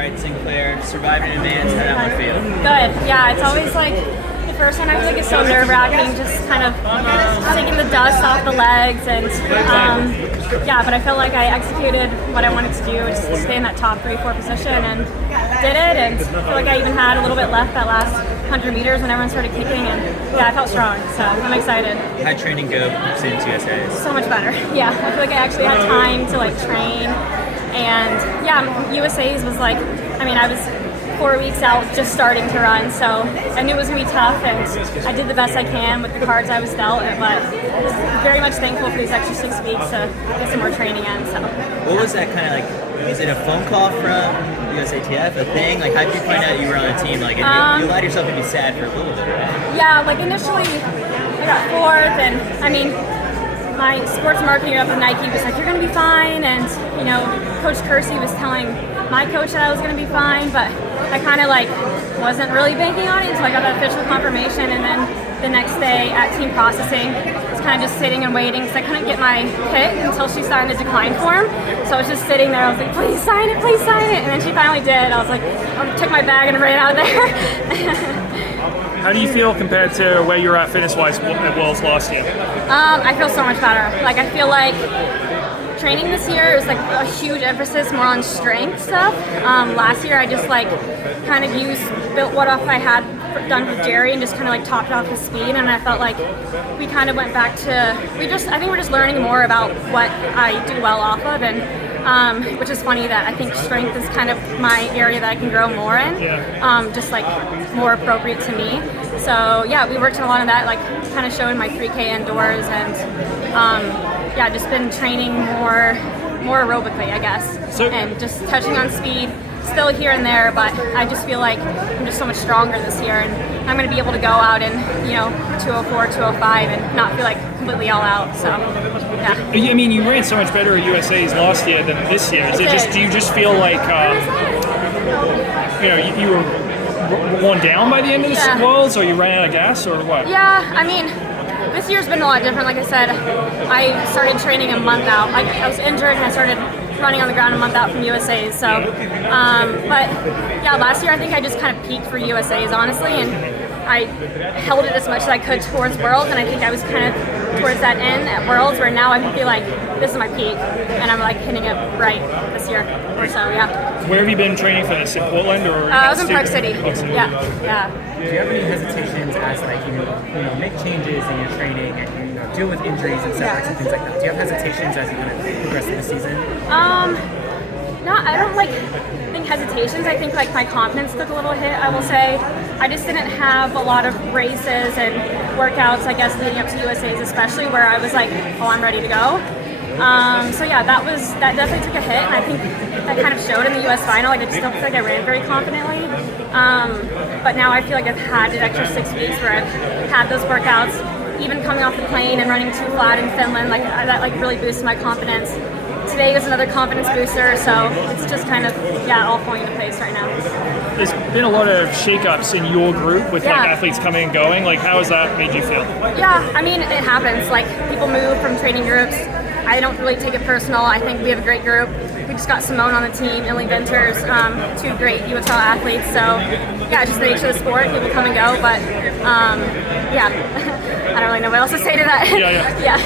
right, Sinclaire, survived in advance. How did that one feel? Good. Yeah, it's always like the first one. I feel like it's so nerve-wracking, just kind of taking the dust off the legs, and yeah. But I felt like I executed what I wanted to do, which is to stay in that top 3-4 position, and did it. And I feel like I even had a little bit left that last 100 meters when everyone started kicking, and yeah, I felt strong. So I'm excited. How'd training go since U.S.A? So much better. Yeah, I feel like I actually had time to like train. And yeah, U.S.A.'s was like, I mean, I was 4 weeks out just starting to run, so I knew it was going to be tough, and I did the best I can with the cards I was dealt, but I was very much thankful for these extra 6 weeks to get some more training in. So. What was that kind of like? Was it a phone call from USATF, a thing? Like, how did you find out you were on a team? Like, and you allowed yourself to be sad for a little bit, right? Yeah, like initially I got 4th, and I mean, my sports marketing rep at Nike was like, you're going to be fine, and you know, Coach Kersey was telling my coach that I was going to be fine, but I kind of like wasn't really banking on it until I got that official confirmation, and then the next day at team processing, I was kind of just sitting and waiting because I couldn't get my hit until she signed the decline form. So I was just sitting there, I was like, please sign it, and then she finally did. I was like, I took my bag and ran out of there. How do you feel compared to where you were at fitness-wise at Worlds last year? I feel so much better. Like, I feel like training this year is like a huge emphasis more on strength stuff. Last year I just like kind of built what off I had done with Jerry and just kind of like topped off the speed, and I felt like we kind of went back to, I think we're just learning more about what I do well off of, and which is funny that I think strength is kind of my area that I can grow more in, just like more appropriate to me. So yeah, we worked on a lot of that, like kind of showing my 3K indoors, and yeah, just been training more aerobically, I guess, and just touching on speed, still here and there, but I just feel like I'm just so much stronger this year, and I'm going to be able to go out and, you know, 204, 205, and not feel like completely all out. So yeah. I mean, you ran so much better at USA's last year than this year. Do you just feel like you know, you were worn down by the end of the Worlds, or you ran out of gas, or what? Yeah, I mean, this year's been a lot different. Like I said, I started training a month out. I was injured and I started running on the ground a month out from U.S.A. So, but yeah, last year I think I just kind of peaked for U.S.A.'s, honestly, and I held it as much as I could towards Worlds, and I think I was kind of towards that end at Worlds, where now I feel like this is my peak, and I'm like hitting it right this year or so, yeah. Where have you been training for this? In Portland or? I was in Park City. Yeah. Do you have any hesitations as like you know make changes in your training and you know deal with injuries and setbacks and things like that? Do you have hesitations as you kind of progress through the season? No, I don't think hesitations. I think like my confidence took a little hit, I will say. I just didn't have a lot of races and workouts, I guess, leading up to USA's, especially, where I was like, oh, I'm ready to go. So yeah, that definitely took a hit, and I think that kind of showed in the US final. Like, I just don't feel like I ran very confidently. But now I feel like I've had an extra 6 weeks where I've had those workouts, even coming off the plane and running 2 flat in Finland, like that like really boosted my confidence. Today was another confidence booster, so it's just kind of, all falling into place right now. There's been a lot of shakeups in your group with like athletes coming and going. Like, how has that made you feel? Yeah, I mean, it happens. Like, people move from training groups. I don't really take it personal. I think we have a great group. We just got Simone on the team, Illy Venters, 2 great U.S.A. athletes. So, yeah, it's just the nature of the sport. People come and go, but, I don't really know what else to say to that. Yeah.